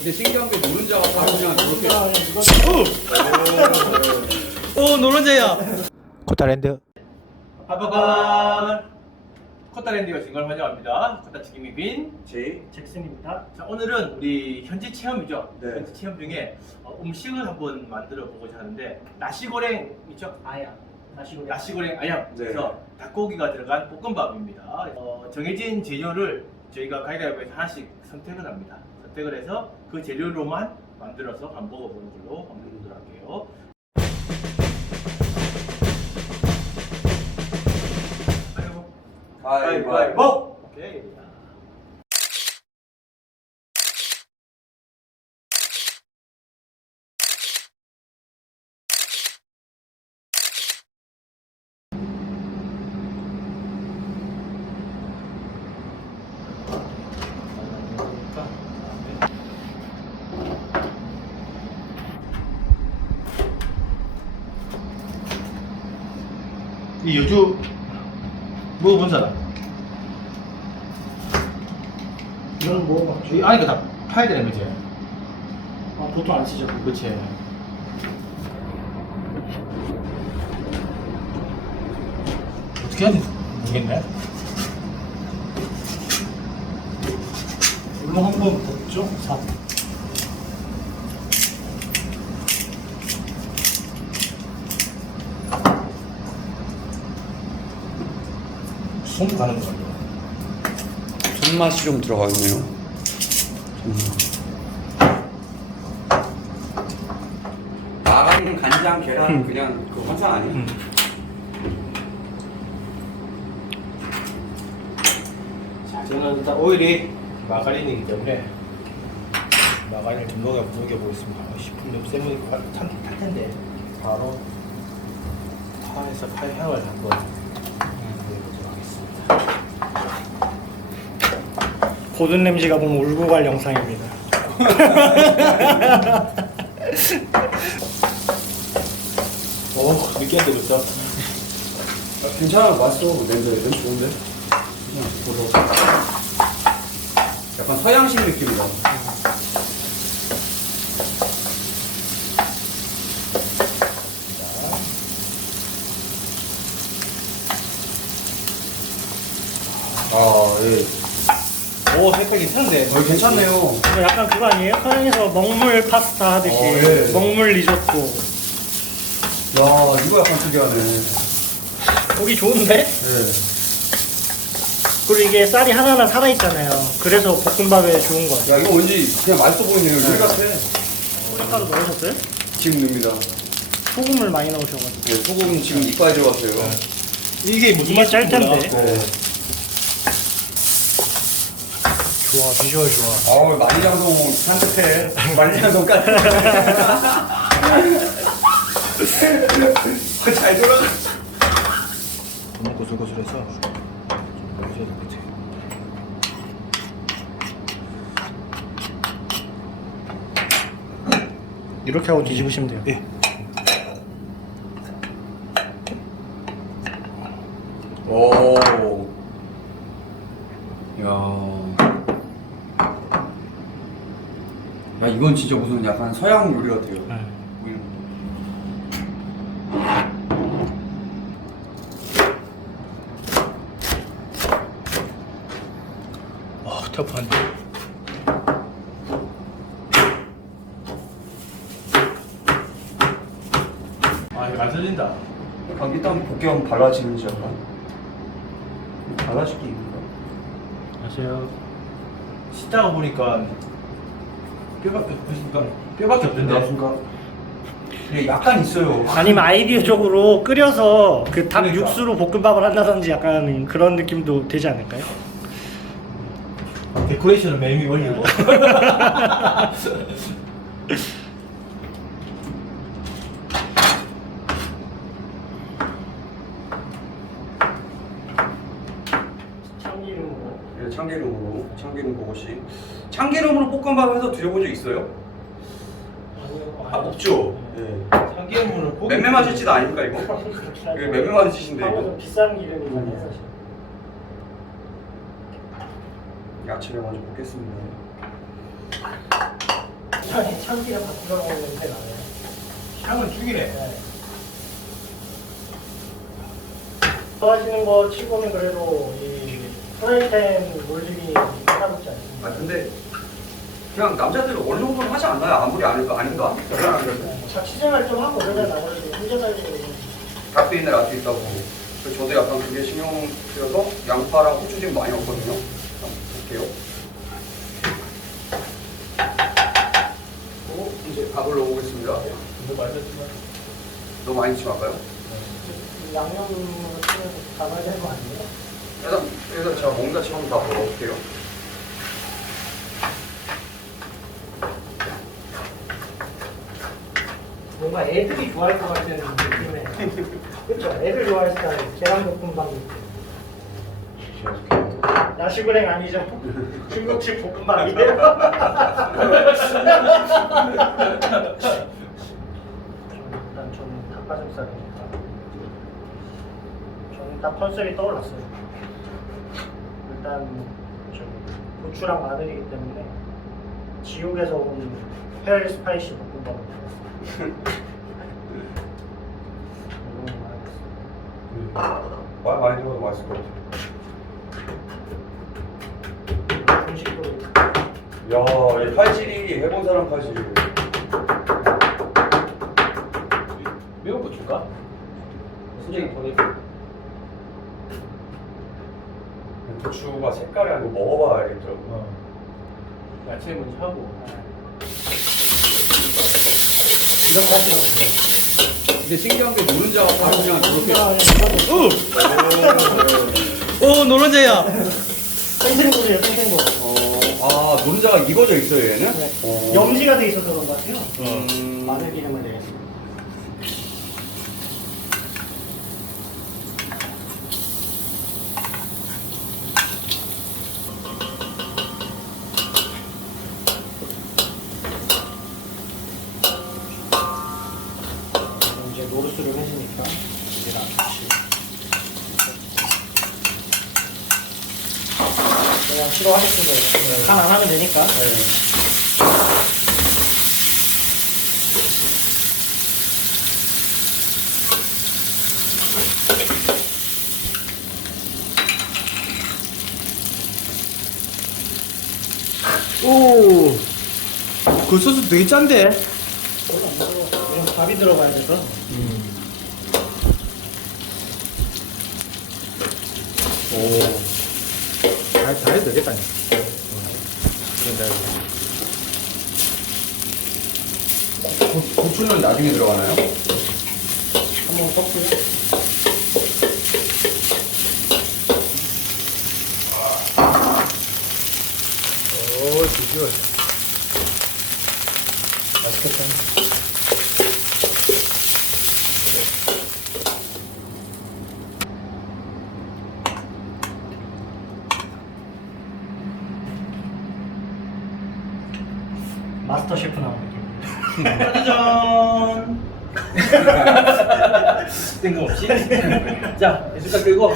근데 신기한 게 노른자가 바로 그냥 저렇게. 오 노른자야. 코타랜드. 빠바밤. 코타랜드가 진걸 환영합니다. 코타치기미 빈 제이. 잭슨입니다. 자, 오늘은 우리 현지 체험이죠. 네. 현지 체험 중에 음식을 한번 만들어 보고자 하는데 나시고랭 있죠? 아야. 나시고랭. 나시고랭 아얌. 네. 그래서 닭고기가 들어간 볶음밥입니다. 정해진 재료를 저희가 가위바위보에서 하나씩 선택을 합니다. 선택을 해서 그 재료로만 만들어서 한번 먹어보는 걸로 한번 해보도록 할게요. 가위바위보. 오케이. 이 여주 먹어본 사람? 이건 먹어봤죠? 이 안에 다 파야 되는 거지? 보통 안 쓰죠. 그렇지. 어떻게 해야 되지? 모르겠네. 물로 한번 볶죠? 삽. 손 가는 거 같아요. 손맛이 좀 들어가 있네요. 마가린, 간장, 계란 그냥 그 환상 아니에요? 자, 저는 일단 오일이 마가린이기 때문에 마가린을 좀 녹여보겠습니다. 식품 좀 세면 탈 텐데 바로 파에서 파의 향을 한번 보여보도록 하겠습니다. 고든 램지가 보면 울고 갈 영상입니다. 오, 느끼한 데부터. 괜찮아, 맛있어. 냄새 좋은데? 그냥 보러. 약간 서양식 느낌이다. 아, 예. 오, 색깔 괜찮은데. 괜찮네요. 근데 약간 그거 아니에요? 서양에서 먹물 파스타 하듯이 예. 먹물 리조또. 야, 이거 약간 특이하네. 보기 좋은데? 예. 그리고 이게 쌀이 하나하나 살아있잖아요. 그래서 볶음밥에 좋은 것 같아요. 야, 이거 왠지 그냥 맛있어 보이네요. 요리 같아. 소금가루 넣으셨어요? 지금 넣습니다. 소금을 많이 넣으셔가지고. 네, 소금 지금 이빨에 들어갔어요. 이게 무슨 이게 짤 텐데. 네. 좋아, 비주얼 좋아. 아우, 만장동 산뜻해. 만장동까지. 잘 돌아가. 너무 고슬고슬해서 좀 넣으셔야 될 것 같아요. 이렇게 하고 뒤집으시면 돼요. 예. 오. 야. 야, 이건 진짜 무슨 약간 서양 요리 같아요. 네. 보이는 터프한데. 아, 이거 안 써진다. 거. 일단 볶기 하면 발라지는지 약간. 발라질 게 있는가? 안녕하세요. 씻다가 보니까 뼈밖에 없던데. 순간. 예, 약간 있어요. 아니면 아이디어적으로 끓여서 그 닭 그러니까. 육수로 볶음밥을 한다든지 약간 그런 느낌도 되지 않을까요? 데코레이션을 매미 올리고. 참기름으로. 예, 참기름 그것이. 참기름으로 볶음밥 해서 드셔본 적 있어요? 아, 없죠. 예. 참기름으로 고기. 맴매 짓 아닙니까 이거? 이거 맴매 짓인데 이거. 비싼 기름이긴 해요. 사실. 야채를 먼저 볶겠습니다. 고추장에 참기름 바꾸어 먹는 냄새 나요. 향은 죽이네. 네. 좋아하시는 거 치고는 그래도 이 프라이팬 물질이 까다롭지 않습니다. 아 근데 그냥 남자들이 어느 정도는 하지 않나요? 아무리 아닌가? 별로 안 그래도 자취생활 좀 하고 그러면 아무래도 혼자 살리고 갓도 있네 갓도 있다고. 그래서 저도 약간 그게 신경 쓰여서 양파랑 후추 지금 많이 넣거든요. 한번 볼게요. 그리고 이제 밥을 넣어보겠습니다. 이거 맛있지만. 너무 많이 심할까요? 양념으로 치면 담아야 되는 거 아니에요? 일단 제가 뭔가 지금 다 넣어볼게요. 뭔가 애들이 좋아할 것 같은 느낌의 그렇죠? 애들 좋아할 스타일 계란볶음밥 느낌. 야식은행 아니죠? 중국식 볶음밥이에요? 일단 저는 닭가슴살이니까 저는 딱 컨셉이 떠올랐어요. 일단 저 고추랑 마늘이기 때문에 지옥에서 온 헬 스파이시 볶음밥을 먹었어요. 말 많이 들어도 맛있을 것 같아요. 분식도 야, 이 칼질이 해본 사람 칼질이. 매운 거 줄까? 솔직히 돈이 고추가 색깔이 아니고 먹어봐야 알겠죠. 야채 먼저 하고. 이런 맛이 나요. 근데 신기한 게 노른자가 바로 그냥 저렇게. 오 노른자야. 생생물이에요, 생생물. 아, 노른자가 익어져 있어요, 얘는? 네. 염지가 돼 있어서 그런 것 같아요. 음. 마늘 기름을 내서. 이제 노르스를 해주니까 이제랑 같이 그냥 싫어하겠습니다. 간 안 하면 되니까. 오. 그 소스 되게 짠데. 별로 안 먹어. 왜냐면 밥이 들어가야 돼서. 다 해도 되겠다. 고추는 나중에 들어가나요? 한번 섞고요. 오, 비주얼. 맛있겠다. 마스터 셰프 나온 느낌. 짜자잔. 뜬금없이. 자, 숟갈 들고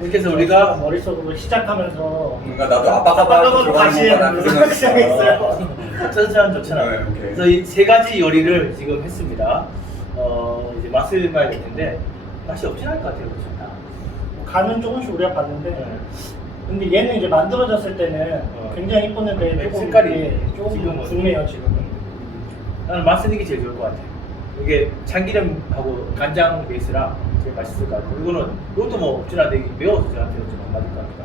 이렇게 해서 우리가 머릿속으로 시작하면서 그러니까 나도 아빠가 아빠가 다시 들어가는 시작했어요. 짜자잔 좋잖아. 네, 오케이. 그래서 이 세 가지 요리를 지금 했습니다. 이제 맛을 봐야 될 텐데 맛이 없진 않을 것 같아요, 그렇죠? 간은 조금씩 우리가 봤는데 네. 근데 얘는 이제 만들어졌을 때는 굉장히 이뻤는데 네, 조금 색깔이 이게 조금 지금은. 굵네요 지금은. 나는 맛은 이게 제일 좋을 것 같아. 이게 참기름하고 간장 베이스라 제일 맛있을 것 같고 이거는 이것도 뭐 없진 않은데 이게 매워서 저한테 좀 안 맞을 것 같다.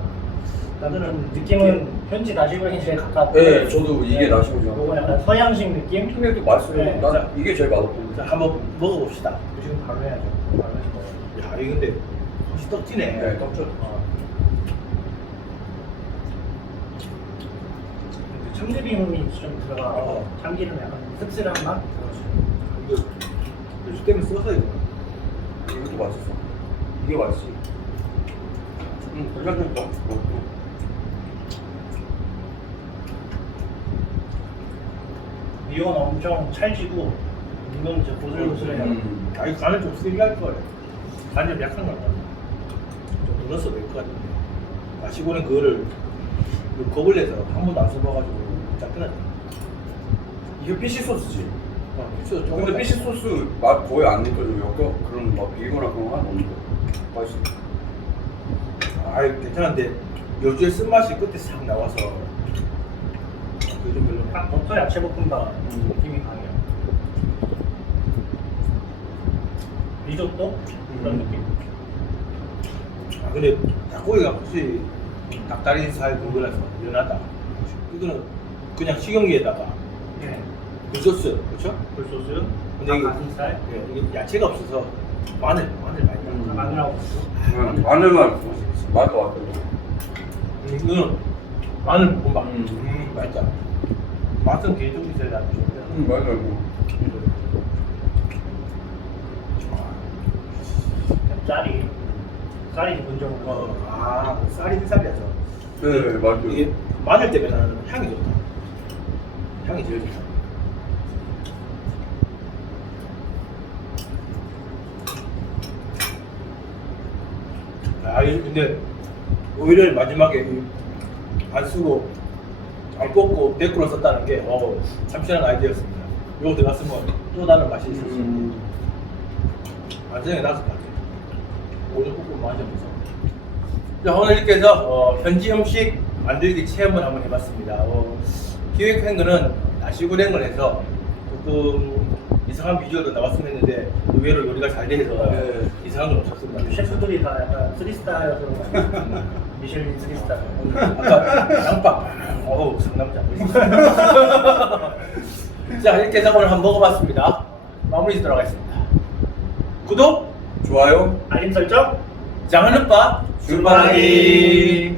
나는 나는 좀 느낌은 현지 나시고랭이에 가깝고 네, 저도 이게 나시고 이건 약간 서양식 느낌? 근데 또 맛있어요. 네. 난 이게 제일 맛없고. 자, 한번 먹어봅시다. 지금 바로 해야죠. 바로 해서 먹어요. 야, 이거 근데 맛이 떡지네. 네, 떡죠. 참기름이 좀 들어가고 참기름 약간 씁쓸한 맛? 이거 요즘 때문에 써서 이거. 이것도 맛있어. 이게 맛있지. 괜찮다. 이건 엄청 찰지고 이건 이제 고슬고슬해요. 아, 이거 간을 좀 세게 할 거예요. 간이 좀 약한 거 같아. 좀 넣어서 될 것 같은데. 마시고는 그거를 겁을 내서 한 번도 안 써봐가지고 짝 끊었다. 이게 피시 소스지. 그래서 조금 근데 피시 소스 맛 거의 안 느껴져요. 그런 막 비거나 그런 거 하나도 없는데 맛있어. 아 괜찮은데 여주의 쓴맛이 끝에 싹 나와서 그게 좀 별로. 딱 버터 야채 볶음밥 느낌이 강해요. 리조또 그런 느낌. 아 근데 닭고기가 확실히 닭다리살 그거라서 연하다. 이거는 그냥 식용유에다가 네. 굴소스 그렇죠? 굴소스, 근데 이게- 가슴살, 이게 야채가 없어서 마늘 많이 마늘하고 마늘만 맛도 왔고. 이거는 마늘 볶음밥. 음. 맛있다. 맛은 개인적으로 제일 안 좋은데. 맞아요. 쌀이 기본적으로 쌀이 쌀이라서 네, 맞아요. 이게 마늘 때문에 나는 향이 좋다. 향이 제일 좋다. 근데 오히려 마지막에 안 쓰고 안 뽑고 데코로 썼다는 게 참신한 아이디어였습니다. 이거 들어갔으면 또 다른 맛이 있었어요. 완전히 나을 것 같아요. 오늘 꼭 많이 없어서. 자, 오늘 이렇게 해서 현지 음식 만들기 체험을 한번 해봤습니다. 기획한 거는 나시고랭을 해서 조금 이상한 비주얼도 나왔으면 했는데 의외로 요리가 잘 돼서 네. 이상한 건 없었습니다. 셰프들이 다 약간 3스타여서 미슐린 3스타. 아까 양파, 상남자. 자, 이렇게 해서 오늘 한번 먹어봤습니다. 마무리 짓도록 하겠습니다. 구독, 좋아요. 알림 설정. 장하는 바 출발하기.